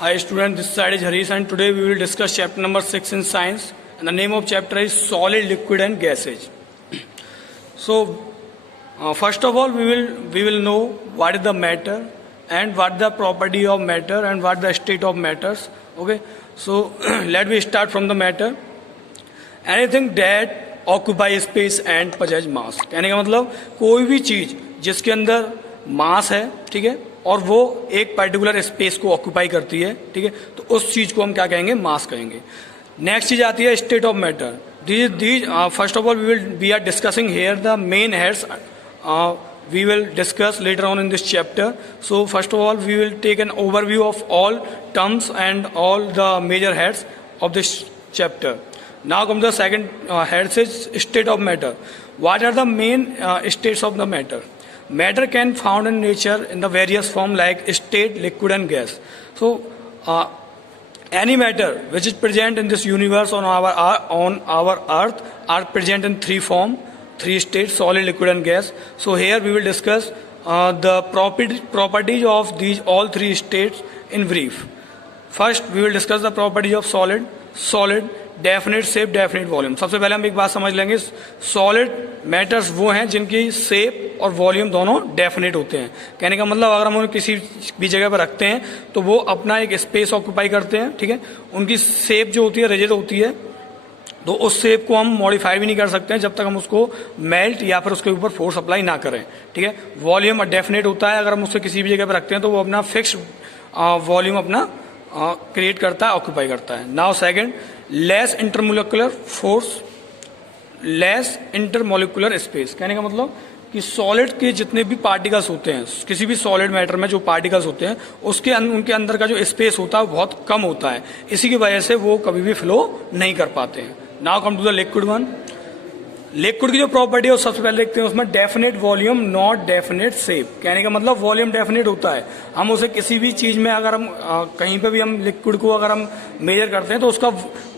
Hi student, this side is Harish and today we will discuss chapter number 6 in science and the name of chapter is solid, liquid and gases. So first of all we will know what is the matter and what the property of matter and what the state of matters. Okay, so let me start from the matter. Anything that occupy space and possess mass. कहने का मतलब कोई भी चीज जिसके अंदर मास है, ठीक है, और वो एक पर्टिकुलर स्पेस को ऑक्यूपाई करती है, ठीक है, तो उस चीज को हम क्या कहेंगे, मास कहेंगे. नेक्स्ट चीज आती है state of matter. First of all we are discussing here the main heads we will discuss later on in this chapter. So first of all we will take an overview of all terms and all the major heads of this chapter. Now come the second head, says state of matter. What are the main states of the matter? Matter can found in nature in the various form like state, liquid and gas. So any matter which is present in this universe on our earth are present in three states: solid, liquid and gas. So here we will discuss the properties of these all three states in brief. First we will discuss the properties of solid, definite shape, definite volume. सबसे पहले हम एक बात समझ लेंगे, solid matters वो हैं जिनकी शेप और वॉल्यूम दोनों डेफिनेट होते हैं. कहने का मतलब अगर हम उन्हें किसी भी जगह पर रखते हैं तो वो अपना एक स्पेस ऑक्यूपाई करते हैं, ठीक है. उनकी शेप जो होती है रिजिड होती है, तो उस शेप को हम मॉडिफाई भी नहीं कर सकते हैं जब तक हम उसको मेल्ट या फिर उसके ऊपर फोर्स अप्लाई ना करें, ठीक है. वॉल्यूम डेफिनेट होता है, अगर हम उससे किसी भी जगह पर रखते हैं तो वो अपना फिक्स वॉल्यूम अपना क्रिएट करता है, ऑक्यूपाई करता है. Now second, less intermolecular force, less intermolecular space. कहने का मतलब कि सॉलिड के जितने भी पार्टिकल्स होते हैं, किसी भी सॉलिड मैटर में जो पार्टिकल्स होते हैं उनके अंदर का जो स्पेस होता है वो बहुत कम होता है. इसी की वजह से वो कभी भी फ्लो नहीं कर पाते हैं. Now come to the liquid one. Liquid की जो प्रॉपर्टी है वो सबसे पहले देखते हैं उसमें definite volume, not definite shape. कहने का मतलब वॉल्यूम डेफिनेट होता है, हम उसे किसी भी चीज में अगर हम कहीं पे भी हम लिक्विड को अगर हम मेजर करते हैं तो उसका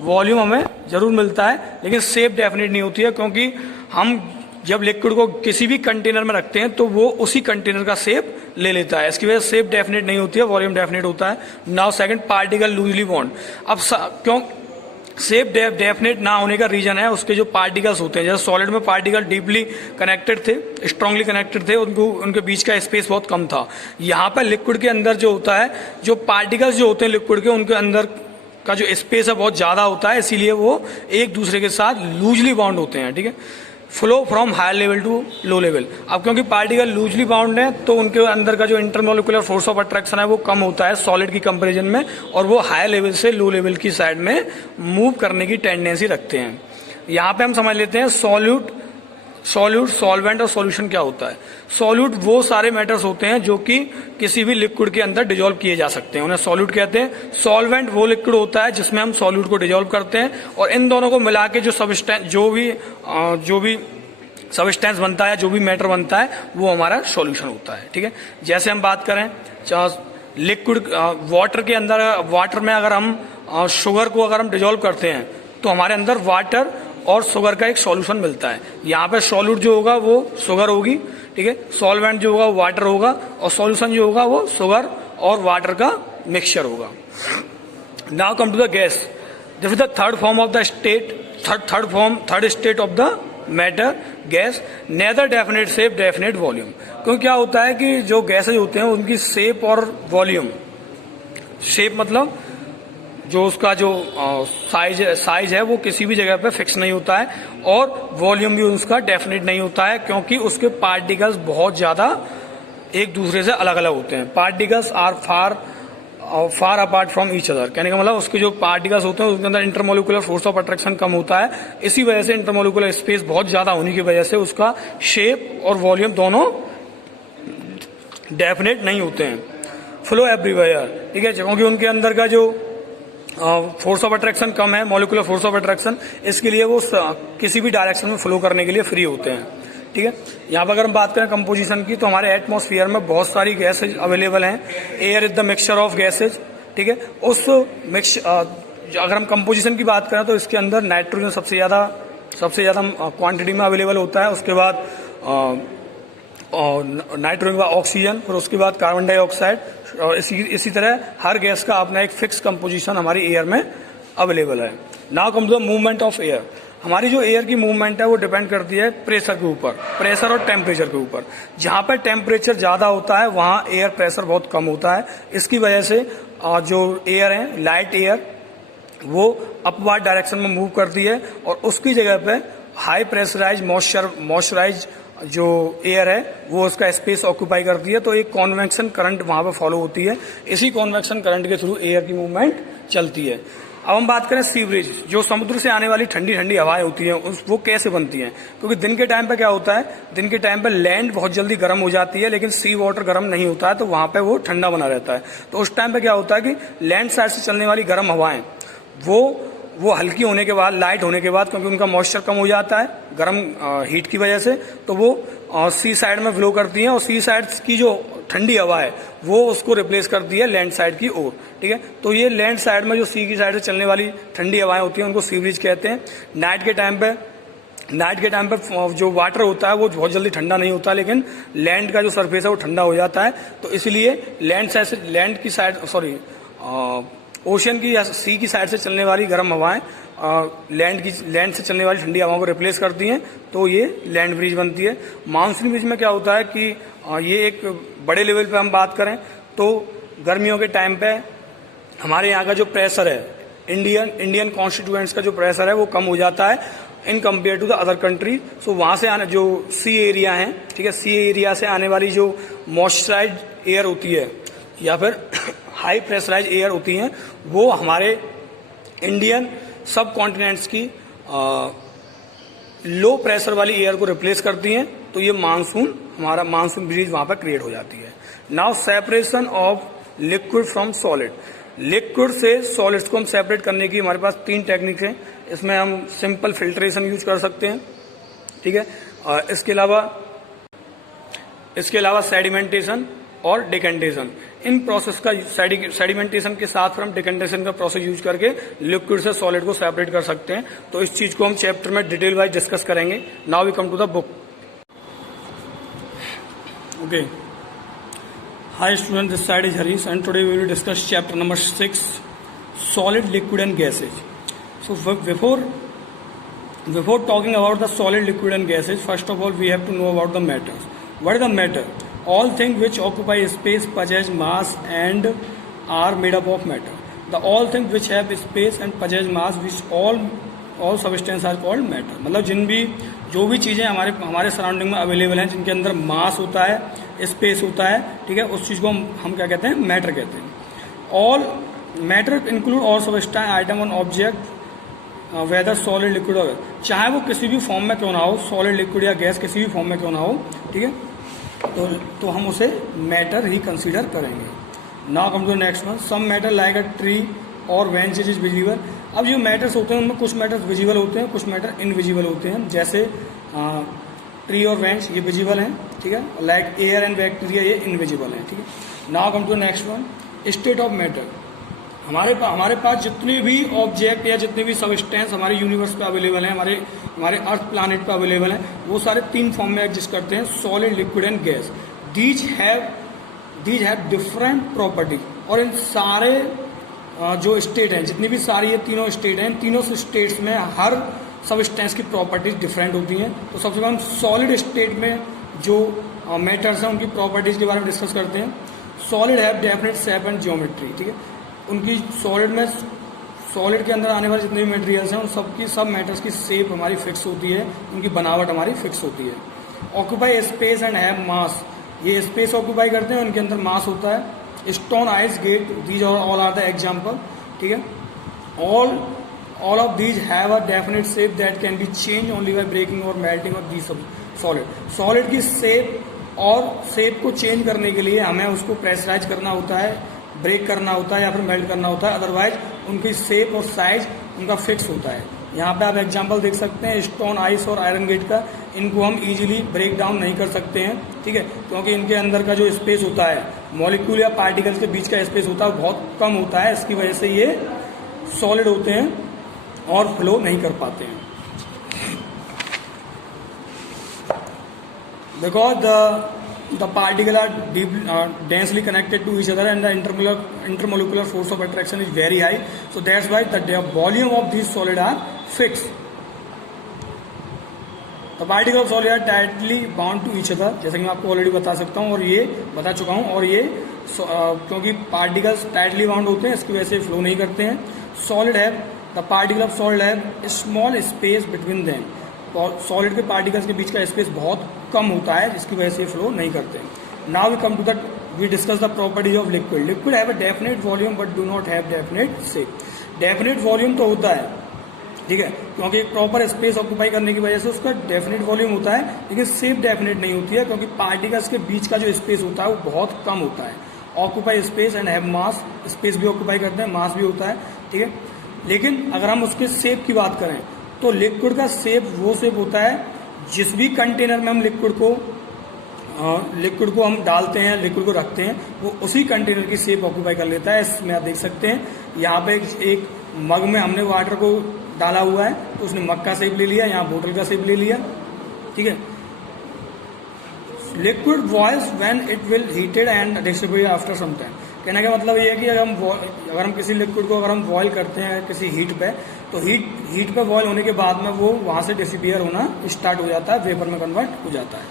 वॉल्यूम हमें जरूर मिलता है, लेकिन शेप डेफिनेट नहीं होती है, क्योंकि हम जब लिक्विड को किसी भी कंटेनर में रखते हैं तो वो उसी कंटेनर का शेप ले लेता है. इसकी वजह से शेप डेफिनेट नहीं होती है, वॉल्यूम डेफिनेट होता है. Now second, particle loosely bond. अब क्यों शेप डेफिनेट ना होने का रीजन है उसके जो पार्टिकल्स होते हैं. जैसे सॉलिड में पार्टिकल डीपली कनेक्टेड थे, स्ट्रांगली कनेक्टेड थे, उनके बीच का स्पेस बहुत कम था. यहाँ पर लिक्विड के अंदर जो होता है, जो पार्टिकल्स जो होते हैं लिक्विड के, उनके अंदर का जो स्पेस है बहुत ज्यादा होता है, इसीलिए वो एक दूसरे के साथ लूजली बाउंड होते हैं, ठीक है. Flow from higher level to low level. अब क्योंकि पार्टिकल लूजली बाउंड है तो उनके अंदर का जो इंटरमोलिकुलर फोर्स ऑफ अट्रैक्शन है वो कम होता है सॉलिड की कंपैरिजन में, और वो हायर लेवल से लो लेवल की साइड में मूव करने की टेंडेंसी रखते हैं. यहाँ पे हम समझ लेते हैं सॉल्वेंट और सॉल्यूशन क्या होता है. सॉल्यूट वो सारे मैटर्स होते हैं जो कि किसी भी लिक्विड के अंदर डिजोल्व किए जा सकते हैं, उन्हें सॉल्यूट कहते हैं. सॉल्वेंट वो लिक्विड होता है जिसमें हम सॉल्यूट को डिजोल्व करते हैं, और इन दोनों को मिला के जो भी सबस्टेंस बनता है, जो भी मैटर बनता है, वो हमारा सॉल्यूशन होता है, ठीक है. जैसे हम बात करें लिक्विड वाटर में अगर हम शुगर को अगर हम डिजोल्व करते हैं तो हमारे अंदर वाटर और शुगर का एक सॉल्यूशन मिलता है. यहाँ पे सॉल्यूट जो होगा वो शुगर होगी, ठीक है. सॉल्वेंट जो होगा वो वाटर होगा, और सॉल्यूशन जो होगा वो शुगर और वाटर का मिक्सचर होगा. Now come to the gas. This is the third form of the state, third state of the matter, gas. Neither definite shape, definite volume. क्योंकि क्या होता है कि जो गैसेज होते हैं उनकी शेप और वॉल्यूम, शेप मतलब जो उसका जो साइज है वो किसी भी जगह पे फिक्स नहीं होता है, और वॉल्यूम भी उसका डेफिनेट नहीं होता है, क्योंकि उसके पार्टिकल्स बहुत ज्यादा एक दूसरे से अलग अलग होते हैं. Particles are far apart from each other. कहने का मतलब उसके जो पार्टिकल्स होते हैं उसके अंदर इंटरमोलिकुलर फोर्स ऑफ अट्रैक्शन कम होता है, इसी वजह से इंटरमोलिकुलर स्पेस बहुत ज्यादा होने की वजह से उसका शेप और वॉल्यूम दोनों डेफिनेट नहीं होते हैं. फ्लो एवरीवेयर, ठीक है, क्योंकि उनके अंदर का जो फोर्स ऑफ अट्रैक्शन कम है, मॉलिकुलर फोर्स ऑफ अट्रैक्शन, इसके लिए वो किसी भी डायरेक्शन में फ्लो करने के लिए फ्री होते हैं, ठीक है. यहाँ पर अगर हम बात करें कंपोजिशन की तो हमारे एटमॉस्फेयर में बहुत सारी गैसेज अवेलेबल हैं. Air is the mixture of gases, ठीक है. उस अगर हम कंपोजिशन की बात करें तो इसके अंदर नाइट्रोजन सबसे ज्यादा क्वांटिटी में अवेलेबल होता है. उसके बाद नाइट्रोजन के बाद ऑक्सीजन, फिर उसके बाद कार्बन डाइऑक्साइड, और इसी तरह हर गैस का अपना एक फिक्स कंपोजिशन हमारी एयर में अवेलेबल है। Now come to the movement of air. हमारी जो एयर की मूवमेंट है वो डिपेंड करती है प्रेशर के ऊपर, प्रेशर और टेम्परेचर के ऊपर। जहां पर टेम्परेचर ज़्यादा होता है वहां एयर प्रेशर बहुत कम होता है। इसकी वजह से जो एयर है, लाइट एयर, वो अपवर्ड डायरेक्शन में मूव करती है और उसकी जगह पे हाई प्रेशराइज मॉइस्चराइज जो एयर है वो उसका स्पेस ऑक्यूपाई करती है, तो एक कॉन्वेक्शन करंट वहां पे फॉलो होती है। इसी कॉन्वेक्शन करंट के थ्रू एयर की मूवमेंट चलती है। अब हम बात करें सी ब्रीज, जो समुद्र से आने वाली ठंडी ठंडी हवाएं होती हैं वो कैसे बनती हैं। क्योंकि दिन के टाइम पे क्या होता है, दिन के टाइम पे लैंड बहुत जल्दी गर्म हो जाती है लेकिन सी वाटर गर्म नहीं होता है, तो वहां पे वो ठंडा बना रहता है। तो उस टाइम पे क्या होता है कि लैंड साइड से चलने वाली गर्म हवाएं वो हल्की होने के बाद, लाइट होने के बाद, क्योंकि उनका मॉइस्चर कम हो जाता है गर्म हीट की वजह से, तो वो सी साइड में फ्लो करती हैं और सी साइड की जो ठंडी हवा है वो उसको रिप्लेस करती है लैंड साइड की ओर। ठीक है, तो ये लैंड साइड में जो सी की साइड से चलने वाली ठंडी हवाएं होती हैं उनको सी ब्रीज कहते हैं। नाइट के टाइम पे जो वाटर होता है वो बहुत जल्दी ठंडा नहीं होता, लेकिन लैंड का जो सरफेस है वो ठंडा हो जाता है। तो इसलिए ओशन की या सी की साइड से चलने वाली गर्म हवाएं लैंड से चलने वाली ठंडी हवाओं को रिप्लेस करती हैं, तो ये लैंड ब्रिज बनती है। मानसून ब्रिज में क्या होता है कि ये एक बड़े लेवल पे हम बात करें तो गर्मियों के टाइम पे हमारे यहाँ का जो प्रेशर है, इंडियन कॉन्स्टिट्यूएंट्स का जो प्रेशर है वो कम हो जाता है in compare to the other country. So वहां से आने जो सी एरिया है, ठीक है, सी एरिया से आने वाली जो मॉइस्चराइज्ड एयर होती है या फिर हाई प्रेशराइज एयर होती हैं वो हमारे इंडियन सब कॉन्टिनेंट्स की लो प्रेशर वाली एयर को रिप्लेस करती हैं, तो ये हमारा मानसून ब्रीज वहां पर क्रिएट हो जाती है। Now separation of liquid from solid. Liquid से सॉलिड्स को हम सेपरेट करने की हमारे पास 3 टेक्निक हैं। इसमें हम सिंपल फिल्ट्रेशन यूज कर सकते हैं, ठीक है, इसके अलावा सेडिमेंटेशन और डिकेंटेशन। इन प्रोसेस का सेडिमेंटेशन के साथ फिर हम डिकेंटेशन का प्रोसेस यूज करके लिक्विड से सॉलिड को सेपरेट कर सकते हैं। तो इस चीज को हम चैप्टर में डिटेल वाइज डिस्कस करेंगे। Now we come to the book. Okay, hi student, this side is Harish and today we will discuss chapter number 6, solid, liquid and gases. So before talking about the solid, liquid and gases, first of all we have to know about the matters. What is the matter? All things which occupy space, possess mass and are made up of matter. The all things which have space and possess mass, which all substances are called matter. मतलब जो भी चीजें हमारे surrounding में available हैं, जिनके अंदर mass होता है, स्पेस होता है, ठीक है, उस चीज को हम क्या कहते हैं, मैटर कहते हैं। All matter include all substance, item और ऑब्जेक्ट, वेदर सॉलिड, लिक्विड और, चाहे वो किसी भी फॉर्म में क्यों ना हो, सॉलिड, लिक्विड या गैस किसी भी फॉर्म में क्यों ना हो, ठीक है, तो हम उसे मैटर ही कंसीडर करेंगे। Now come to next one, some matter like a tree और वेंचेज इज विजिबल। अब जो मैटर्स होते हैं उनमें कुछ मैटर्स विजिबल होते हैं, कुछ मैटर इनविजिबल होते हैं। जैसे ट्री और वेंच ये विजिबल हैं, ठीक है, लाइक एयर एंड बैक्टीरिया ये इनविजिबल हैं, ठीक है। Now come to next one, state of matter. हमारे पास जितने भी ऑब्जेक्ट या जितने भी सबस्टेंस हमारे यूनिवर्स पे अवेलेबल हैं, हमारे अर्थ प्लैनेट पे अवेलेबल हैं, वो सारे 3 फॉर्म में एग्जिस्ट करते हैं, solid, liquid and gas. These have different property. और इन सारे जो स्टेट हैं, जितनी भी सारी ये तीनों स्टेट हैं, तीनों स्टेट्स में हर सबस्टेंस की प्रॉपर्टीज डिफरेंट होती हैं। तो सबसे पहले हम सॉलिड स्टेट में जो मैटर्स हैं उनकी प्रॉपर्टीज के बारे में डिस्कस करते हैं। Solid have definite shape and geometry, ठीक है, उनकी सॉलिड के अंदर आने वाले जितने भी मटेरियल्स हैं उन सब मैटर्स की शेप हमारी फिक्स होती है, उनकी बनावट हमारी फिक्स होती है। ऑक्यूपाई स्पेस एंड हैव मास, ये स्पेस ऑक्यूपाई करते हैं, उनके अंदर मास होता है। Stone, ice, gate, these all are the example, ठीक है। All of these have a definite shape that can be change only by breaking और मेल्टिंग ऑफ दीज सॉलिड की शेप को चेंज करने के लिए हमें उसको प्रेशराइज करना होता है, ब्रेक करना होता है या फिर मेल्ट करना होता है, अदरवाइज उनकी शेप और साइज उनका फिक्स होता है। यहाँ पे आप एग्जांपल देख सकते हैं स्टोन, आइस और आयरन गेट का। इनको हम इजीली ब्रेक डाउन नहीं कर सकते हैं, ठीक है, क्योंकि इनके अंदर का जो स्पेस होता है, मॉलिक्यूल या पार्टिकल्स के बीच का स्पेस होता है, बहुत कम होता है। इसकी वजह से ये सॉलिड होते हैं और फ्लो नहीं कर पाते हैं। Because the particles are densely connected to each other and the intermolecular force of attraction is very high, so that's why the volume of these solid are fixed. The particles of solid are tightly bound to each other, जैसे कि मैं आपको already बता सकता हूँ और ये बता चुका हूँ, और ये क्योंकि पार्टिकल्स टाइटली बाउंड होते हैं इसकी वजह से फ्लो नहीं करते हैं. सॉलिड है, द पार्टिकल ऑफ सॉलिड है small space between them, solid के पार्टिकल्स के बीच का स्पेस बहुत कम होता है जिसकी वजह से फ्लो नहीं करते. Now we come to that, we discuss the properties of liquid. Liquid have a definite volume but do not have definite shape. Definite volume तो होता है, ठीक है, क्योंकि एक प्रॉपर स्पेस ऑक्यूपाई करने की वजह से उसका डेफिनेट वॉल्यूम होता है, लेकिन शेप डेफिनेट नहीं होती है क्योंकि पार्टिकल्स के बीच का जो स्पेस होता है वो बहुत कम होता है. Occupy space and have mass, space भी ऑक्यूपाई करते हैं, मास भी होता है, ठीक है. लेकिन अगर हम उसके शेप की बात करें तो लिक्विड का शेप वो शेप होता है जिस भी कंटेनर में हम लिक्विड को हम डालते हैं, लिक्विड को रखते हैं, वो उसी कंटेनर की शेप ऑक्यूपाई कर लेता है. इसमें आप देख सकते हैं यहाँ पे एक मग में हमने वाटर को डाला हुआ है तो उसने मग का शेप ले लिया, यहाँ बोतल का शेप ले लिया, ठीक है. Liquid boils when it will heated and disappear after some time. कहने का मतलब ये है कि अगर हम किसी लिक्विड को अगर हम बॉयल करते हैं किसी हीट पे, तो हीट पे बॉयल होने के बाद में वो वहां से डिसअपियर होना स्टार्ट हो जाता है, वेपर में कन्वर्ट हो जाता है.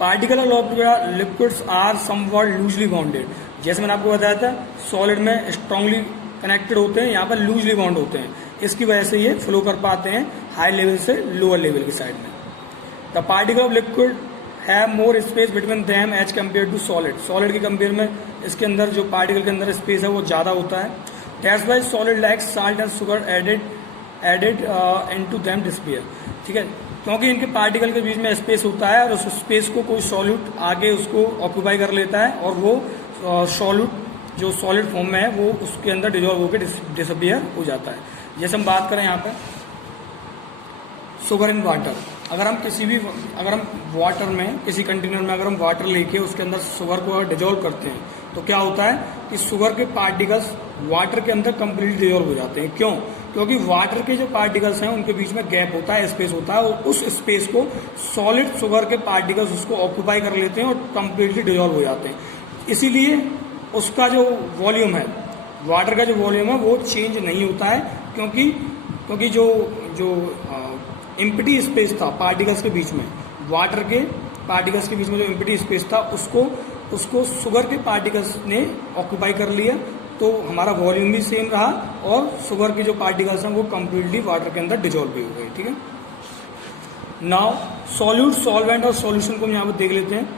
Particle of liquids are somewhat loosely bounded. जैसे मैंने आपको बताया था सॉलिड में स्ट्रांगली कनेक्टेड होते हैं, यहाँ पर लूजली बाउंड होते हैं, इसकी वजह से ये फ्लो कर पाते हैं हाई लेवल से लोअर लेवल की साइड में. The particle of liquid have more space between them as compare to solid. Solid के कंपेयर में इसके अंदर जो पार्टिकल के अंदर स्पेस है वो ज्यादा होता है. That's why solid like salt and sugar added into them disappear. ठीक है, क्योंकि इनके पार्टिकल के बीच में स्पेस होता है और उस स्पेस को कोई सॉल्यूट आगे उसको ऑक्यूपाई कर लेता है और वो सॉल्यूट जो सॉलिड फॉर्म में है वो उसके अंदर डिजॉल्व होकर डिसअपियर हो जाता है. जैसे हम बात करें यहाँ पे शुगर इन वाटर, अगर हम वाटर में किसी कंटेनर में अगर हम वाटर लेके उसके अंदर शुगर को डिजोल्व करते हैं तो क्या होता है कि शुगर के पार्टिकल्स वाटर के अंदर कंप्लीटली डिजोल्व हो जाते हैं. क्यों? क्योंकि वाटर के जो पार्टिकल्स हैं उनके बीच में गैप होता है, स्पेस होता है, और उस स्पेस को सॉलिड शुगर के पार्टिकल्स उसको ऑक्यूपाई कर लेते हैं और कंप्लीटली डिजोल्व हो जाते हैं. इसीलिए उसका जो वॉल्यूम है, वाटर का जो वॉल्यूम है वो चेंज नहीं होता है, क्योंकि जो एम्प्टी स्पेस था पार्टिकल्स के बीच में, वाटर के पार्टिकल्स के बीच में जो एम्प्टी स्पेस था उसको शुगर के पार्टिकल्स ने ऑक्यूपाई कर लिया, तो हमारा वॉल्यूम भी सेम रहा और शुगर के जो पार्टिकल्स हैं वो कंप्लीटली वाटर के अंदर डिजोल्व भी हो गए. ठीक है, नाउ सॉल्यूट, सॉल्वेंट और सॉल्यूशन को हम यहाँ पर देख लेते हैं.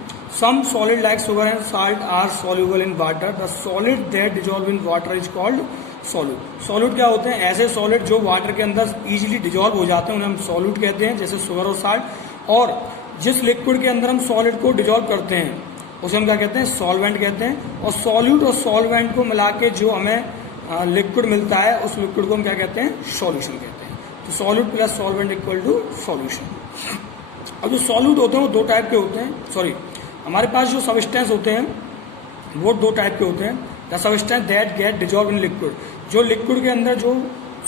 Some solid like sugar and salt are soluble in water. The solid that dissolve in water is called solute. Solute क्या होते हैं? ऐसे सॉलिड जो वाटर के अंदर इजीली डिजोल्व हो जाते हैं उन्हें हम सॉल्यूट कहते हैं, जैसे शुगर और साल्ट. और जिस लिक्विड के अंदर हम सॉलिड को डिजोल्व करते हैं उसे हम क्या कहते हैं? सॉल्वेंट कहते हैं. और सॉल्यूट और सॉल्वेंट को मिला के जो हमें लिक्विड मिलता है उस लिक्विड को हम क्या कहते हैं? सॉल्यूशन कहते हैं. तो solute plus solvent equal to solution. अब जो सॉल्यूट होते हैं वो दो टाइप के होते हैं. हमारे पास जो सबस्टेंस होते हैं वो दो टाइप के होते हैं. The substance that get dissolve in liquid, जो लिक्विड के अंदर जो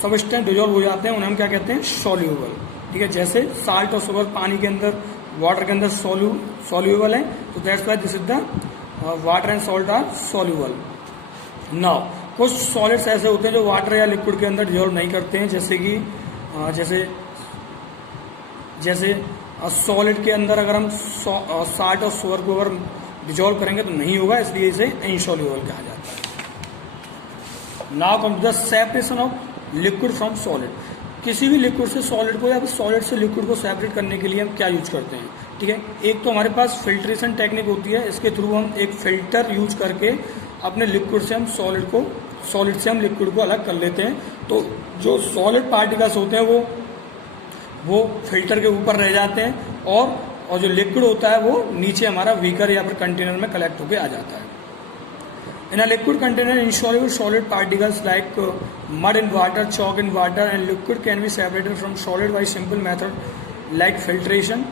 सबस्टेंस डिजोल्व हो जाते हैं उन्हें हम क्या कहते हैं? सॉल्यूबल. ठीक है, जैसे साल्ट और शुगर पानी के अंदर, वाटर के अंदर सॉल्यूबल है, तो that's why this is the water and salt are soluble. Now कुछ सॉलिड्स ऐसे होते हैं जो वाटर या लिक्विड के अंदर डिजोल्व नहीं करते हैं, जैसे सॉलिड के अंदर अगर हम साल्ट और शुगर को अगर डिजोल्व करेंगे तो नहीं होगा, इसलिए इसे इनसॉल्यूबल कहा जाता है. Now come to the separation of liquid from solid. किसी भी लिक्विड से सॉलिड को या फिर सॉलिड से लिक्विड को सेपरेट करने के लिए हम क्या यूज करते हैं? ठीक है, एक तो हमारे पास फिल्ट्रेशन टेक्निक होती है, इसके थ्रू हम एक फिल्टर यूज करके अपने लिक्विड से हम सॉलिड से हम लिक्विड को अलग कर लेते हैं. तो जो सॉलिड पार्टिकल्स होते हैं वो फिल्टर के ऊपर रह जाते हैं और जो लिक्विड होता है वो नीचे हमारा बीकर या फिर कंटेनर में कलेक्ट होकर आ जाता है. In a liquid container insoluble solid particles like mud in water, chalk in water and liquid can be separated from solid by simple method like filtration,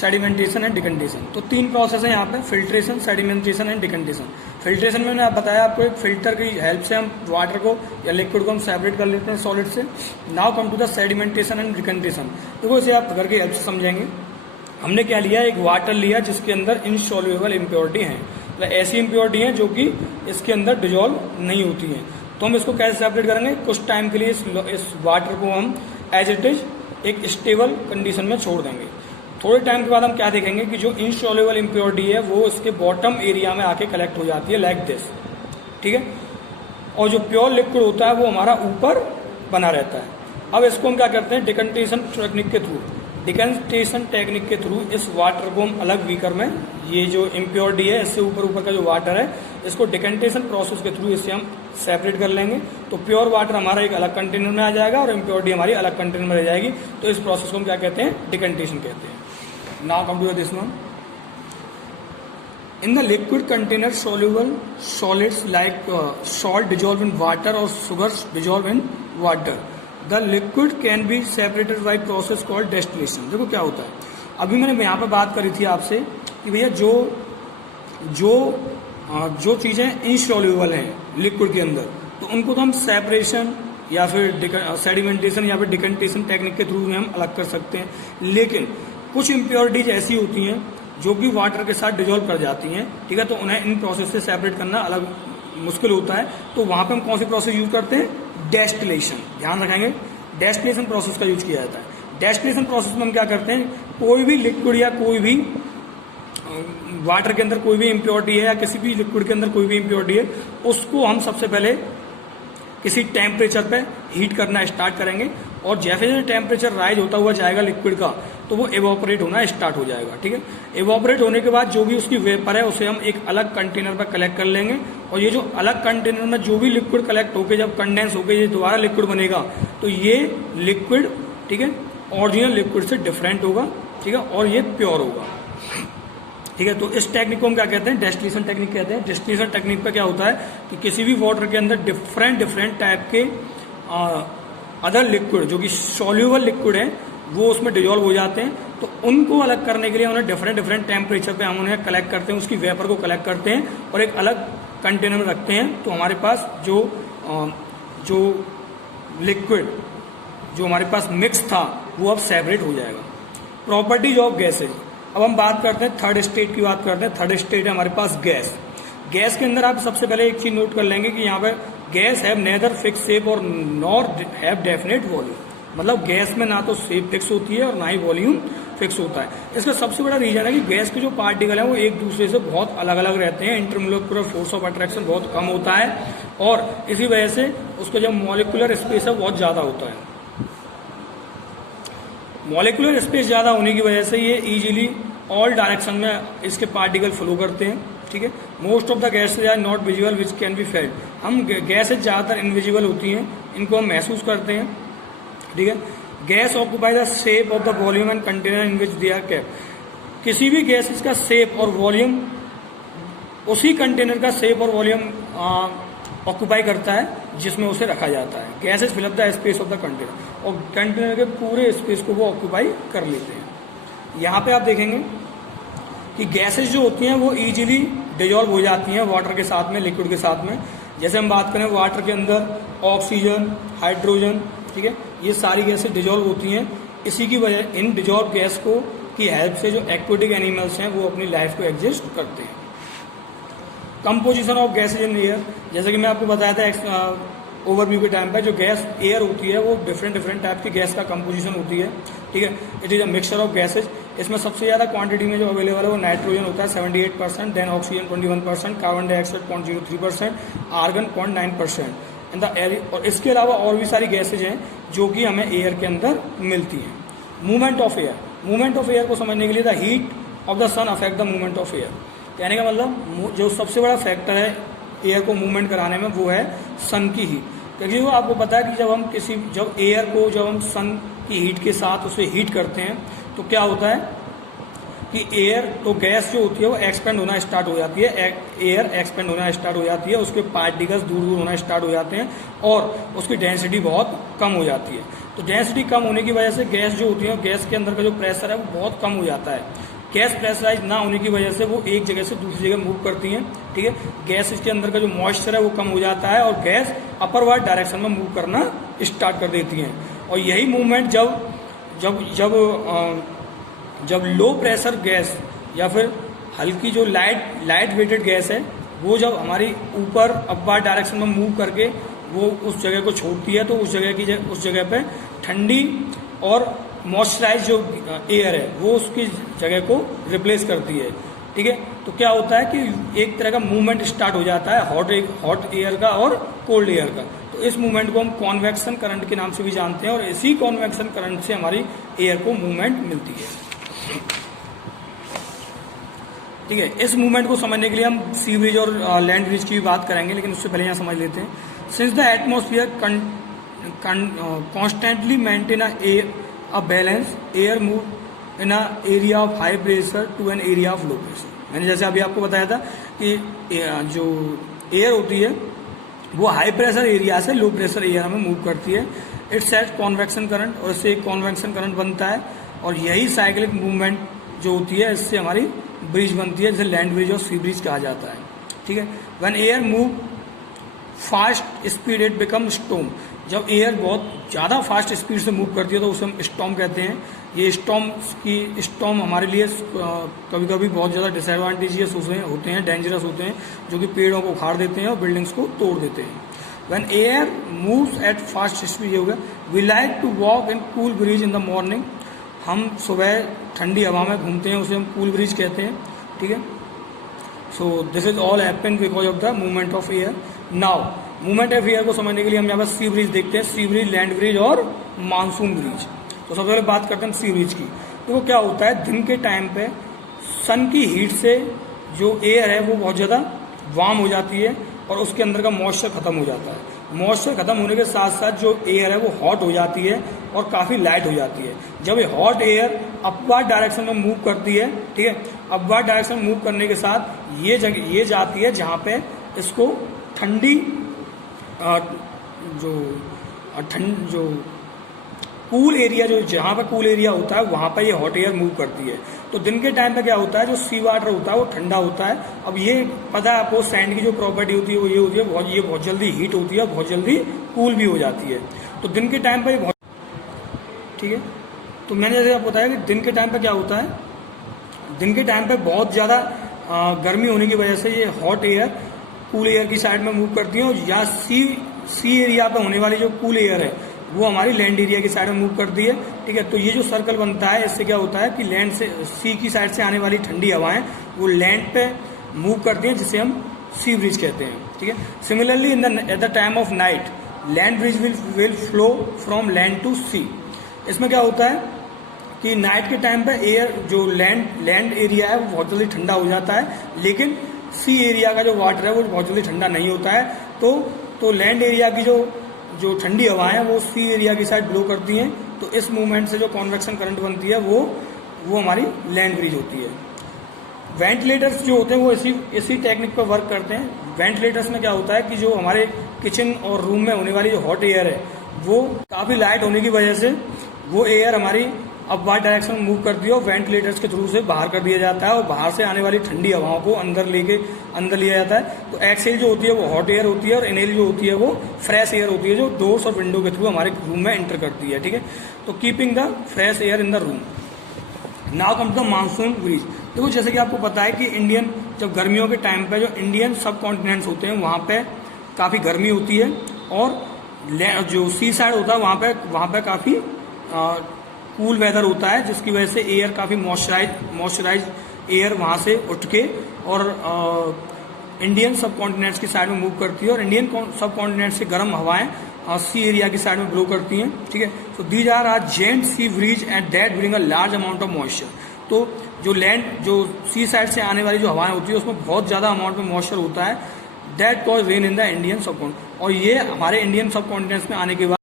sedimentation and decantation. तो तीन process है यहाँ पे, filtration, sedimentation and डिकंटेशन. Filtration में मैंने बताया आपको एक फिल्टर की हेल्प से हम वाटर को या लिक्विड को हम सेपरेट कर लेते हैं सॉलिड से. Now come to the sedimentation and decantation. देखो इसे आप घर की हेल्प से समझेंगे. हमने क्या लिया, एक वाटर लिया जिसके अंदर इनसॉल्युबल इम्प्योरिटी है, मतलब ऐसी इम्प्योरिटी है जो कि इसके अंदर डिजोल्व नहीं होती हैं। तो हम इसको कैसे सेपरेट करेंगे, कुछ टाइम के लिए इस वाटर को हम एज इट इज एक स्टेबल कंडीशन में छोड़ देंगे। थोड़े टाइम के बाद हम क्या देखेंगे कि जो इनसॉल्युबल इम्प्योरिटी है वो इसके बॉटम एरिया में आके कलेक्ट हो जाती है लाइक दिस, ठीक है, और जो प्योर लिक्विड होता है वो हमारा ऊपर बना रहता है। अब इसको हम क्या करते हैं, डिकंटेशन टेक्निक के थ्रू, डिकंटेशन टेक्निक के थ्रू इस वाटर को हम अलग बीकर में, ये जो इम्प्योरिटी है इससे ऊपर का जो वाटर है इसको डिकंटेशन प्रोसेस के थ्रू इससे हम सेपरेट कर लेंगे। तो प्योर वाटर हमारा एक अलग कंटेनर में आ जाएगा और इम्प्योरिटी हमारी अलग कंटेनर में रह जाएगी। तो इस प्रोसेस को हम क्या कहते हैं, डिकंटेशन कहते हैं। Now come to this one. In the liquid container, soluble solids like salt dissolve in water or sugars dissolve in water. The liquid can be separated by process called distillation. देखो क्या होता है, अभी मैंने यहाँ पर बात करी थी आपसे कि भैया जो चीज़ें इनसॉल्युबल हैं लिक्विड के अंदर, तो उनको तो हम सेपरेशन या फिर सेडिमेंटेशन या फिर डिकंटेशन टेक्निक के थ्रू में हम अलग कर सकते हैं। लेकिन कुछ इम्प्योरिटीज ऐसी होती हैं जो कि वाटर के साथ डिजोल्व कर जाती हैं, ठीक है, तो उन्हें इन प्रोसेस से सेपरेट करना अलग मुश्किल होता है। तो वहां पे हम कौन सी प्रोसेस यूज करते हैं, डेस्टिलेशन। ध्यान रखेंगे, डेस्टिलेशन प्रोसेस का यूज किया जाता है। डेस्टिलेशन प्रोसेस में हम क्या करते हैं, कोई भी लिक्विड या कोई भी वाटर के अंदर कोई भी इम्प्योरिटी है या किसी भी लिक्विड के अंदर कोई भी इम्प्योरिटी है, उसको हम सबसे पहले किसी टेम्परेचर पे हीट करना स्टार्ट करेंगे, और जैसे जैसे टेम्परेचर राइज होता हुआ जाएगा लिक्विड का, तो वो एवोपरेट होना स्टार्ट हो जाएगा, ठीक है। एवोपरेट होने के बाद जो भी उसकी वेपर है उसे हम एक अलग कंटेनर पर कलेक्ट कर लेंगे, और ये जो अलग कंटेनर में जो भी लिक्विड कलेक्ट होकर जब कंडेंस होकर ये दोबारा लिक्विड बनेगा, तो ये लिक्विड, ठीक है, ओरिजिनल लिक्विड से डिफरेंट होगा, ठीक है, और ये प्योर होगा, ठीक है। तो इस टेक्निक को हम क्या कहते हैं, डेस्टिलेशन टेक्निक कहते हैं। डेस्टिलेशन टेक्निक पे क्या होता है कि किसी भी वाटर के अंदर डिफरेंट टाइप के अदर लिक्विड जो कि सॉल्युबल लिक्विड है वो उसमें डिजोल्व हो जाते हैं, तो उनको अलग करने के लिए उन्हें डिफरेंट टेम्परेचर पे हम उन्हें कलेक्ट करते हैं, उसकी वेपर को कलेक्ट करते हैं और एक अलग कंटेनर में रखते हैं। तो हमारे पास जो लिक्विड जो हमारे पास मिक्स था वो अब सेपरेट हो जाएगा। प्रॉपर्टीज ऑफ गैसेज, अब हम बात करते हैं थर्ड स्टेट की बात करते हैं। थर्ड स्टेट है हमारे पास गैस। गैस के अंदर आप सबसे पहले एक चीज नोट कर लेंगे कि यहाँ पर gas have neither fix shape और नॉर हैव डेफिनेट वॉल्यूम, मतलब गैस में ना तो शेप फिक्स होती है और ना ही वॉल्यूम फिक्स होता है। इसका सबसे बड़ा रीजन है कि गैस के जो पार्टिकल हैं वो एक दूसरे से बहुत अलग अलग रहते हैं, इंटरमोलिकुलर फोर्स ऑफ अट्रैक्शन बहुत कम होता है, और इसी वजह से उसका जो मॉलिक्यूलर स्पेस है बहुत ज्यादा होता है। मॉलिक्यूलर स्पेस ज्यादा होने की वजह से ये इजीली ऑल डायरेक्शन में इसके पार्टिकल फ्लो करते हैं, ठीक है। Most of the gases are not visible which can be felt, हम गैसेज ज्यादातर इनविजिबल होती हैं, इनको हम महसूस करते हैं, ठीक है। Gas occupy the shape of the volume and container in which they are kept, किसी भी गैसेज का शेप और वॉल्यूम उसी कंटेनर का शेप और वॉल्यूम ऑक्यूपाई करता है जिसमें उसे रखा जाता है। Gases fill up the space of the container, और कंटेनर के पूरे स्पेस को वो ऑक्यूपाई कर लेते हैं। यहाँ पे आप देखेंगे कि गैसेज जो होती हैं वो इजीली डिजोल्व हो जाती हैं वाटर के साथ में, लिक्विड के साथ में। जैसे हम बात करें वाटर के अंदर ऑक्सीजन, हाइड्रोजन, ठीक है, ये सारी गैसेज डिजोल्व होती हैं। इसी की वजह इन डिजोल्व गैस को की हेल्प से जो एक्वेटिक एनिमल्स हैं वो अपनी लाइफ को एग्जिस्ट करते हैं। Composition of gases in air, जैसे कि मैं आपको बताया था ओवरव्यू के टाइम पे, जो गैस एयर होती है वो डिफरेंट टाइप की गैस का कंपोजिशन होती है, ठीक है। It is a mixture of gases. इसमें सबसे ज़्यादा क्वांटिटी में जो अवेलेबल है वो नाइट्रोजन होता है 78%, then oxygen 21%, carbon dioxide 0.03%, argon 0.9% in the air. और इसके अलावा और भी सारी गैसेज हैं जो कि हमें एयर के अंदर मिलती हैं। Movement of air, movement of air को समझने के लिए the heat of the sun affect the movement of air. कहने का मतलब जो सबसे बड़ा फैक्टर है एयर को मूवमेंट कराने में वो है सन की हीट। क्योंकि वो आपको पता है कि जब एयर को जब हम सन की हीट के साथ उसे हीट करते हैं तो क्या होता है कि एयर तो गैस जो होती है वो एक्सपेंड होना स्टार्ट हो जाती है, एयर एक्सपेंड होना स्टार्ट हो जाती है, उसके पार्टिकल्स दूर दूर होना स्टार्ट हो जाते हैं और उसकी डेंसिटी बहुत कम हो जाती है। तो डेंसिटी कम होने की वजह से गैस जो होती है, गैस के अंदर का जो प्रेशर है वो बहुत कम हो जाता है। गैस प्रेशराइज ना होने की वजह से वो एक जगह से दूसरी जगह मूव करती हैं, ठीक है। गैस के अंदर का जो मॉइस्चर है वो कम हो जाता है और गैस अपरवर्ड डायरेक्शन में मूव करना स्टार्ट कर देती हैं। और यही मूवमेंट जब जब लो प्रेशर गैस या फिर हल्की जो लाइट वेटेड गैस है वो जब हमारी ऊपर अपवार्ड डायरेक्शन में मूव करके वो उस जगह को छोड़ती है तो उस जगह पे ठंडी और मॉइस्चराइज जो एयर है वो उसकी जगह को रिप्लेस करती है। ठीक है, तो क्या होता है कि एक तरह का मूवमेंट स्टार्ट हो जाता है हॉट एयर का और कोल्ड एयर का। तो इस मूवमेंट को हम कॉन्वेक्शन करंट के नाम से भी जानते हैं और इसी कॉन्वेक्शन करंट से हमारी एयर को मूवमेंट मिलती है। ठीक है, इस मूवमेंट को समझने के लिए हम सी ब्रिज और लैंड ब्रिज की भी बात करेंगे, लेकिन उससे पहले यहाँ समझ लेते हैं। Since the atmosphere constantly maintain a balance, air move in a area of high pressure to an area of low pressure. मैंने जैसे अभी आपको बताया था कि जो एयर होती है वो हाई प्रेशर एरिया से लो प्रेशर एरिया में मूव करती है। इट्स एट कॉन्वेक्शन करंट, और इससे एक कॉन्वेक्शन करंट बनता है और यही साइक्लिक मूवमेंट जो होती है इससे हमारी ब्रिज बनती है, जिसे लैंड ब्रिज और सी ब्रिज कहा जाता है। ठीक है, when air move fast speed it become storm. जब एयर बहुत ज़्यादा फास्ट स्पीड से मूव करती है तो उसे हम स्टॉर्म कहते हैं। ये स्टॉर्म हमारे लिए कभी कभी बहुत ज़्यादा डिसएडवांटेजियस होते हैं, डेंजरस होते हैं, जो कि पेड़ों को उखाड़ देते हैं और बिल्डिंग्स को तोड़ देते हैं। When air moves at fast speed, ये हो गया। We like to walk in cool breeze in the morning. हम सुबह ठंडी हवा में घूमते हैं, उसे हम कूल ब्रिज कहते हैं। ठीक है, सो this is all happen because of the movement of air. Now movement of air को समझने के लिए हम यहाँ पर सी ब्रिज देखते हैं, सी ब्रिज, लैंड ब्रिज और मानसून ब्रिज। तो सबसे पहले बात करते हैं सी ब्रिज की। तो क्या होता है, दिन के टाइम पे सन की हीट से जो एयर है वो बहुत ज़्यादा वार्म हो जाती है और उसके अंदर का मॉइस्चर खत्म हो जाता है। मॉइस्चर खत्म होने के साथ साथ जो एयर है वो हॉट हो जाती है और काफ़ी लाइट हो जाती है। जब ये हॉट एयर अपवर्ड डायरेक्शन में मूव करती है, ठीक है, अपवर्ड डायरेक्शन में मूव करने के साथ ये जाती है जहाँ पे इसको ठंडी जो कूल एरिया, जो जहाँ पर कूल एरिया होता है वहाँ पर ये हॉट एयर मूव करती है। तो दिन के टाइम पे क्या होता है, जो सी वाटर होता है वो ठंडा होता है। अब ये पता है आपको, सैंड की जो प्रॉपर्टी होती है वो ये होती है, ये बहुत जल्दी हीट होती है, बहुत जल्दी कूल भी हो जाती है। तो दिन के टाइम पर ये बहुत, ठीक है, तो मैंने जैसे आपको बताया कि दिन के टाइम पर क्या होता है, दिन के टाइम पर बहुत ज़्यादा गर्मी होने की वजह से ये हॉट एयर कूल एयर की साइड में मूव करती है, या सी एरिया पे होने वाली जो कूल एयर है वो हमारी लैंड एरिया की साइड में मूव करती है। ठीक है, तो ये जो सर्कल बनता है इससे क्या होता है कि लैंड से, सी की साइड से आने वाली ठंडी हवाएं वो लैंड पे मूव करती हैं, जिसे हम सी ब्रिज कहते हैं। ठीक है, similarly at the time of night land breeze will flow from land to sea. इसमें क्या होता है कि नाइट के टाइम पे एयर जो लैंड एरिया है वो बहुत जल्दी ठंडा हो जाता है, लेकिन सी एरिया का जो वाटर है वो बहुत जल्दी ठंडा नहीं होता है। तो लैंड एरिया की जो ठंडी हवाएं हैं वो सी एरिया की साइड ब्लो करती हैं। तो इस मूवमेंट से जो कॉन्वेक्शन करंट बनती है वो हमारी लैंड ब्रिज होती है। वेंटिलेटर्स जो होते हैं वो इसी टेक्निक पर वर्क करते हैं। वेंटिलेटर्स में क्या होता है कि जो हमारे किचन और रूम में होने वाली जो हॉट एयर है वो काफ़ी लाइट होने की वजह से वो एयर हमारी अपवर्ड डायरेक्शन में मूव करती है और वेंटिलेटर्स के थ्रू से बाहर कर दिया जाता है और बाहर से आने वाली ठंडी हवाओं को अंदर लिया जाता है। तो एक्सेल जो होती है वो हॉट एयर होती है और इनहेल जो होती है वो फ्रेश एयर होती है, जो डोर्स और विंडो के थ्रू हमारे रूम में एंटर करती है। ठीक है, तो keeping the fresh air in the room. Now come to the monsoon breeze. देखो, जैसे कि आपको पता है कि जब गर्मियों के टाइम पे जो इंडियन सब कॉन्टिनेंट्स होते हैं वहाँ पे काफ़ी गर्मी होती है और जो सी साइड होता है वहाँ पे काफ़ी कूल वेदर होता है, जिसकी वजह से एयर काफ़ी मॉइस्चराइज एयर वहाँ से उठ के और इंडियन सब कॉन्टिनेंट्स की साइड में मूव करती है और इंडियन सब कॉन्टिनेंट से गर्म हवाएं सी एरिया की साइड में ब्लो करती हैं। ठीक है, तो these are gentle sea breeze and that bring a large amount of moisture. तो जो सी साइड से आने वाली जो हवाएं होती है उसमें बहुत ज़्यादा अमाउंट में मॉइस्चर होता है, that cause rain in the Indian सब कॉन्टिनेंट। और ये हमारे इंडियन सब कॉन्टिनेंट्स में आने के बाद,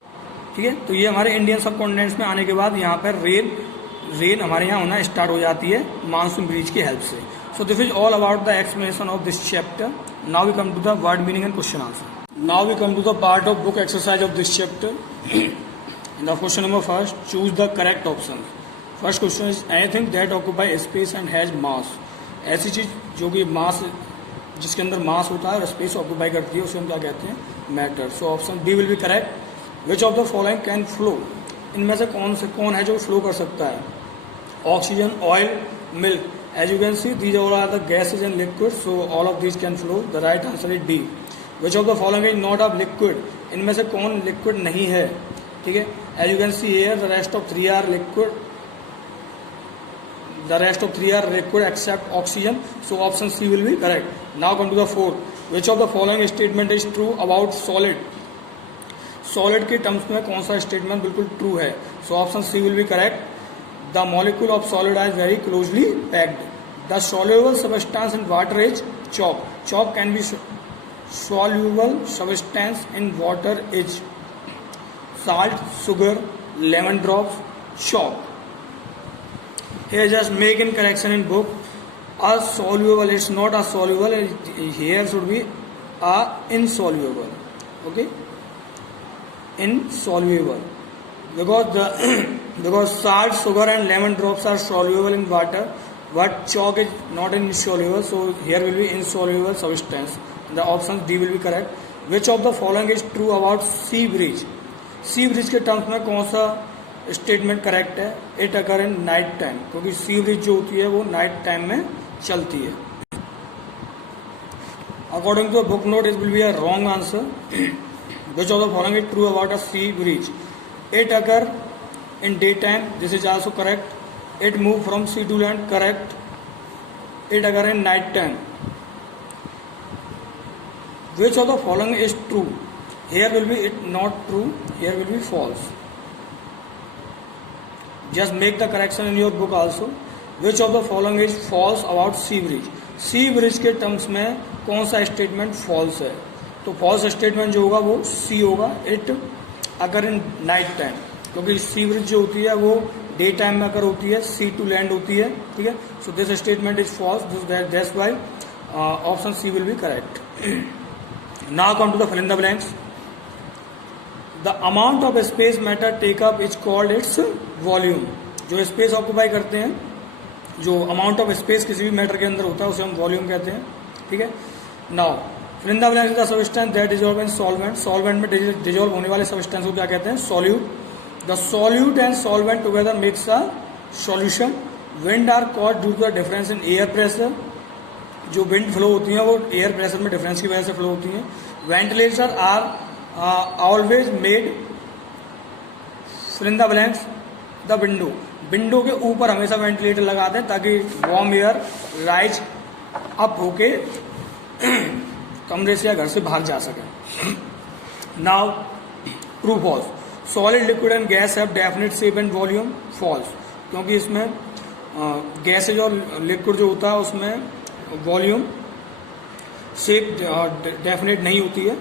ठीक है, तो ये हमारे इंडियन सब कॉन्टिनेंट्स में आने के बाद यहाँ पर रेन हमारे यहाँ होना स्टार्ट हो जाती है मानसून ब्रिज की हेल्प से। So this is all about the explanation of this chapter. Now we come to the word meaning and question answer. Now we come to the part of book exercise of this chapter. In the question number first, choose the correct option. First question is anything that occupy space and has mass. ऐसी चीज जो कि मास, जिसके अंदर mass होता है और space occupy करती है, उसे हम क्या कहते हैं, matter. So option B will be correct. Which of the following can flow. इनमें से कौन है जो फ्लो कर सकता है। oxygen, oil, milk. As you can see, these all are the gases and liquids, so all of these can flow. The right answer is D. Which of the following is not a liquid? इनमें से कौन liquid नहीं है? ठीक है. As you can see here, the rest of three are liquid. The rest of three are liquid except oxygen. So option C will be correct. Now come to the fourth. Which of the following statement is true about solid? Solid के terms में कौन सा statement बिल्कुल true है? So option C will be correct. The molecule of solid is very closely packed. The soluble substance in water is chalk. Chalk can be soluble substance in water is salt, sugar, lemon drops, chalk. Here just make in correction in book. A soluble, it's not a soluble. Here should be a insoluble. Okay, insoluble. Because salt, sugar, and lemon drops are soluble in water, but chalk is not insoluble. So here will be insoluble substance. The option D will be correct. Which of the following is true about sea breeze? Sea breeze के terms में कौन सा statement correct है? It occur in night time, क्योंकि सी bridge जो होती है वो नाइट टाइम में चलती है. According to book note it will be a wrong answer. Which of the following is true about a sea breeze? It occur in day time, this is also correct. It move from sea to land, correct. It occur in night time. Which of the following is true? Here will be it not true, here will be false. Just make the correction in your book also. Which of the following is false about sea bridge? Sea bridge के terms में कौन सा statement false है? तो false statement जो होगा वो C होगा. It अगर in night time, क्योंकि sea bridge जो होती है वो डे टाइम में अगर होती है, sea to land होती है. ठीक है. So this statement is false. That's why option C will be correct. Now come to the fill in the blanks. The amount of space matter take up is called its volume. जो space occupy करते हैं, जो amount of space किसी भी matter के अंदर होता है उसे हम वॉल्यूम कहते हैं. ठीक है. Now fill in the blanks the substance that dissolve in solvent. Solvent में डिसॉल्व होने वाले सब्सटेंस को क्या कहते हैं? Solute. The solute and solvent together makes a solution. Winds are caused due to the difference in air pressure. जो wind flow होती है वो एयर प्रेशर में डिफरेंस की वजह से फ्लो होती है. Ventilator are always made fill in the blanks the window. Window के ऊपर हमेशा वेंटिलेटर लगाते हैं ताकि वार्म एयर राइज अप होके कमरे से या घर से बाहर जा सके. Now true false. Solid liquid and gas have definite shape and volume. False, क्योंकि इसमें गैसेज और लिक्विड जो होता है उसमें वॉल्यूम शेप डेफिनेट नहीं होती है.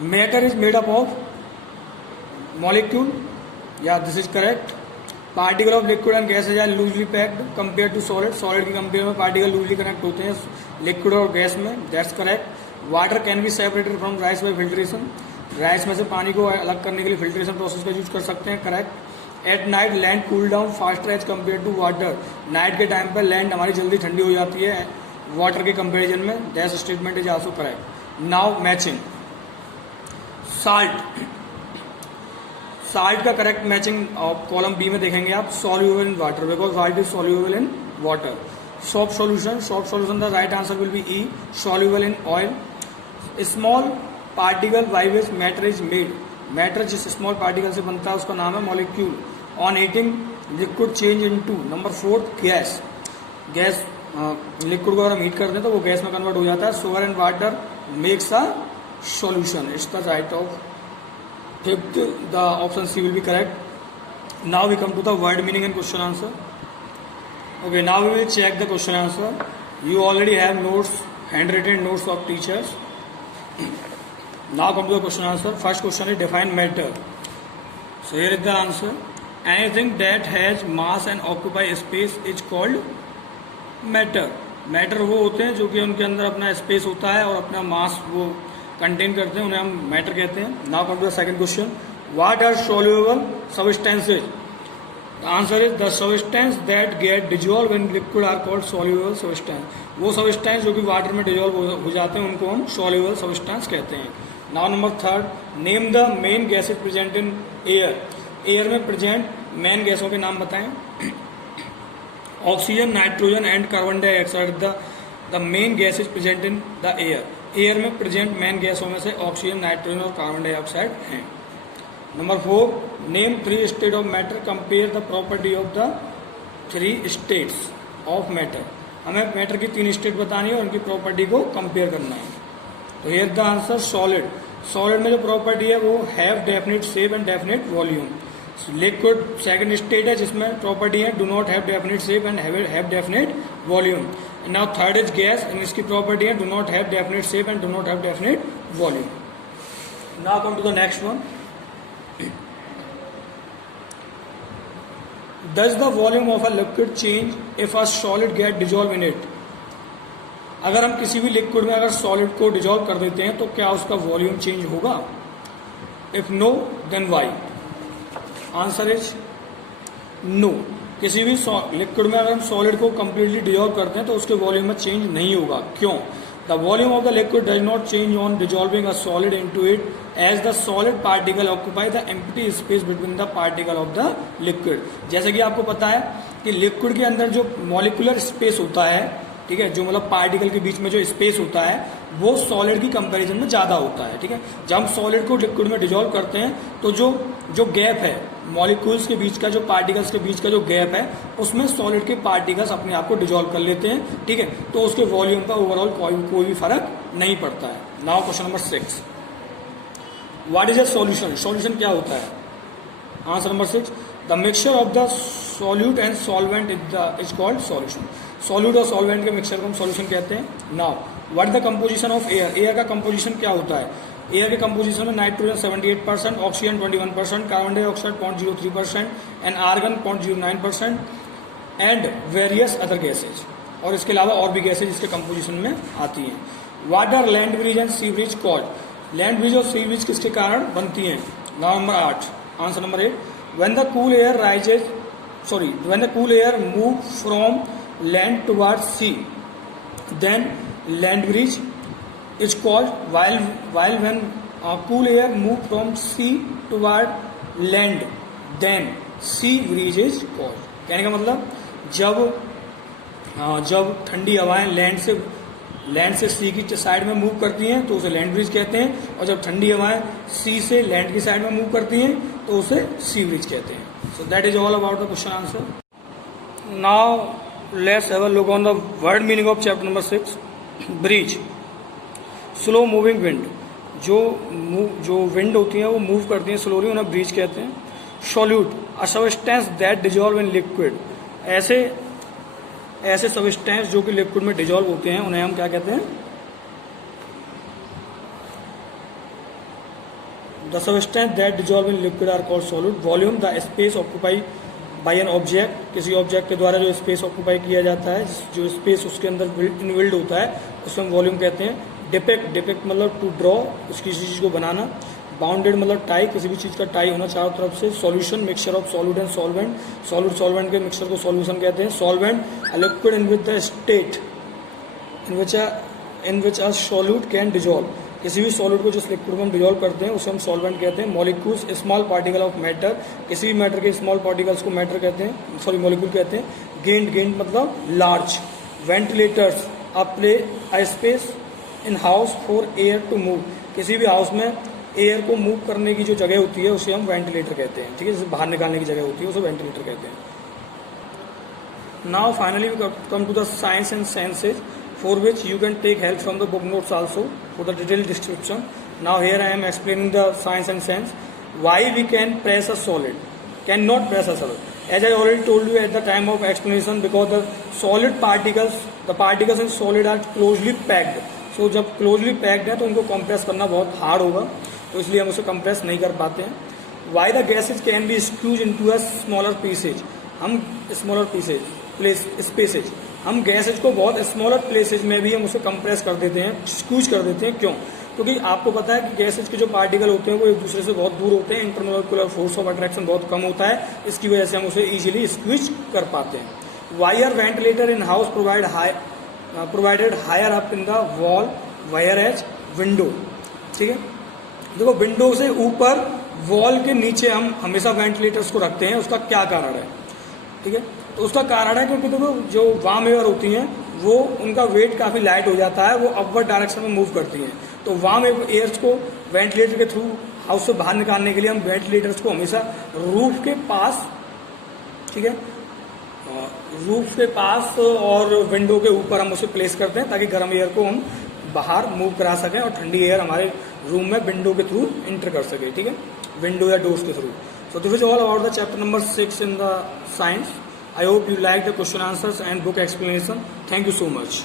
Matter is made up of molecule. या this is correct. Particle of liquid and gases are loosely packed compare to solid. Solid की कंपेयर में पार्टिकल लूजली कनेक्ट होते हैं लिक्विड और गैस में. That's correct. Water can be separated from rice by filtration. Rice में से पानी को अलग करने के लिए फिल्ट्रेशन प्रोसेस का यूज कर सकते हैं. Correct. At night land cool down faster as compare to water. Night के टाइम पर लैंड हमारी जल्दी ठंडी हो जाती है वाटर के कंपेरिजन में. That statement is also correct. Now matching. Salt. Salt का करेक्ट मैचिंग कॉलम बी में देखेंगे आप. Soluble in water because salt is soluble in water. Soft solution. Soft solution the right answer will be E. Soluble in oil. Small particle by which matter is made. Matter जिस small particle से बनता है उसका नाम है molecule. On heating liquid change into. Number 4 gas. Gas liquid को अगर हम हीट करते हैं तो वो गैस में कन्वर्ट हो जाता है. Sugar and water makes a solution. It's the right of fifth. The option C will be correct. Now we come to the word meaning and question answer. Okay, now we will check the question answer. You already have notes, handwritten notes of teachers. Now come to the question answer. First question is define matter. So here is the answer. Anything that has mass and occupy space is called matter. Matter वो होते हैं जो कि उनके अंदर अपना space होता है और अपना मास वो कंटेन करते हैं, उन्हें हम मैटर कहते हैं. Now come to the second question. What are soluble substances? The answer is the substance that get dissolve in liquid are called soluble substance. वो सब्सटेंस जो कि वाटर में डिजॉल्व हो जाते हैं उनको हम सॉल्युबल सब्सटेंस कहते हैं. Now number 3. Name the main gases present in air. Air में प्रेजेंट मेन गैसों के नाम बताएं. Oxygen, nitrogen and carbon dioxide the main gases present in the air. Air में प्रेजेंट मेन गैसों में से ऑक्सीजन, नाइट्रोजन और कार्बन डाइऑक्साइड हैं। Number 4, name 3 state of matter, compare the property of the 3 states of matter. हमें matter की 3 state बतानी है और उनकी प्रॉपर्टी को कंपेयर करना है। तो here the answer solid. Solid में जो प्रॉपर्टी है वो have definite shape and definite volume. Liquid second state है जिसमें प्रॉपर्टी है do not have definite shape and have definite volume. Now third is gas, इन इसकी प्रॉपर्टी है do not have definite shape and do not have definite volume. Now come to the next one. Does the volume of a liquid change if a solid get dissolved in it? अगर हम किसी भी liquid में अगर solid को dissolve कर देते हैं तो क्या उसका वॉल्यूम चेंज होगा? If no then why? Answer is no. किसी भी लिक्विड में अगर हम सॉलिड को कंप्लीटली डिजोल्व करते हैं तो उसके वॉल्यूम में चेंज नहीं होगा। क्यों? The volume of the liquid does not change on dissolving a solid into it as the solid particle occupy the empty space between the particle of the liquid. जैसे कि आपको पता है कि लिक्विड के अंदर जो मॉलिक्यूलर स्पेस होता है, ठीक है, जो मतलब पार्टिकल के बीच में जो स्पेस होता है वो सॉलिड की कंपैरिजन में ज्यादा होता है। ठीक है, जब हम सॉलिड को लिक्विड में डिजोल्व करते हैं तो जो गैप है मॉलिक्यूल्स के बीच का, जो पार्टिकल्स के बीच का जो गैप है उसमें सॉलिड के पार्टिकल्स अपने आप को डिजोल्व कर लेते हैं। ठीक है, तो उसके वॉल्यूम का ओवरऑल कोई भी फर्क नहीं पड़ता है। Now question number 6, what is a solution? Solution क्या होता है? Answer number 6, the mixture of the solute and solvent is called solution. Solute और सॉल्वेंट के मिक्सचर को हम सॉल्यूशन कहते हैं। Now what the composition of air? Air का कंपोजिशन क्या होता है? एयर के कंपोजिशन में nitrogen 78%, oxygen 21%, carbon dioxide 0.03% and argon 0.09% and various other gases. और इसके अलावा और भी गैसेज इसके कंपोजिशन में आती हैं। What are land breeze and sea breeze called? Land breeze और सी ब्रिज किसके कारण बनती हैं? Now number 8, answer number 8, when the cool air move from land towards sea, then land breeze is called, while when cool air move from sea toward land, then sea breeze is called। कहने का मतलब जब ठंडी हवाएं land से सी की side में move करती हैं तो उसे लैंड ब्रिज कहते हैं, और जब ठंडी हवाएं सी से लैंड की साइड में मूव करती हैं तो उसे सी ब्रिज कहते हैं। So that is all about the question answer. Now let's have a look on the word meaning of chapter number 6. Breeze, slow moving wind, जो विंड होती है वो मूव करती हैं स्लोली, उन्हें ब्रीज कहते हैं। Solute, a substance that dissolve in liquid, ऐसे सबस्टेंस जो कि लिक्विड में डिजॉल्व होते हैं उन्हें हम क्या कहते हैं? The substance that dissolve in liquid are called solute. Volume, the space occupy by an object, किसी ऑब्जेक्ट के द्वारा जो स्पेस ऑक्यूपाई किया जाता है, जो स्पेस उसके अंदर इनबिल्ड होता है उसे हम वॉल्यूम कहते हैं। डिपेक्ट मतलब टू ड्रॉ, किसी चीज को बनाना। बाउंडेड मतलब टाई, किसी भी चीज का टाई होना चारों तरफ से। Solution, mixture of solute and solvent, solvent के मिक्सचर को सॉल्यूशन कहते हैं। Solvent, a liquid in which the state in which a solute can dissolve, किसी भी सॉलिड को जिस लिक्विड में हम डिजॉल्व करते हैं उसे हम सॉल्वेंट कहते हैं। Molecules, small particle of matter, किसी भी मैटर के स्मॉल पार्टिकल्स को मैटर कहते हैं, मॉलिक्यूल कहते हैं। गेंड मतलब large. Ventilators, a space in house for air to move, किसी भी हाउस में एयर को मूव करने की जो जगह होती है उसे हम वेंटिलेटर कहते हैं। ठीक है, जैसे बाहर निकालने की जगह होती है उसे वेंटिलेटर कहते हैं। Now finally we come to the science and senses, for which you can take help from the book notes also for the detailed description. Now here I am explaining the science and sense. Why we can press a solid, cannot press a solid. As I already told you at the time of explanation, because the solid particles, the particles in solid are closely packed. So जब closely packed है तो उनको compress करना बहुत hard होगा, तो इसलिए हम उसे compress नहीं कर पाते हैं. Why the gases can be squeezed into a smaller pieces? हम smaller pieces, spaces, हम गैसेज को बहुत स्मॉलर प्लेसेज में भी हम उसे कंप्रेस कर देते हैं, स्क्यूज कर देते हैं। क्यों? क्योंकि आपको पता है कि गैसेज के जो पार्टिकल होते हैं वो एक दूसरे से बहुत दूर होते हैं, इंटरमोलिकुलर फोर्स ऑफ अट्रैक्शन बहुत कम होता है, इसकी वजह से हम उसे इजीली स्क्वीज कर पाते हैं। Why are ventilator in house provided higher up in the wall why are as window. ठीक है, देखो विंडो से ऊपर वॉल के नीचे हम हमेशा वेंटिलेटर्स को रखते हैं, उसका क्या कारण है? ठीक है, तो उसका कारण है क्योंकि देखो जो वार्म एयर होती हैं वो उनका वेट काफ़ी लाइट हो जाता है, वो अपवर्ड डायरेक्शन में मूव करती हैं। तो वार्म एयर्स को वेंटिलेटर के थ्रू हाउस से बाहर निकालने के लिए हम वेंटिलेटर्स को हमेशा रूफ के पास, ठीक है, रूफ के पास और विंडो के ऊपर हम उसे प्लेस करते हैं ताकि गर्म एयर को हम बाहर मूव करा सकें और ठंडी एयर हमारे रूम में विंडो के थ्रू इंटर कर सके, ठीक है, विंडो या डोर्स के through. So this is all about the chapter number 6 in the science. I hope you like the question answers and book explanation. Thank you so much.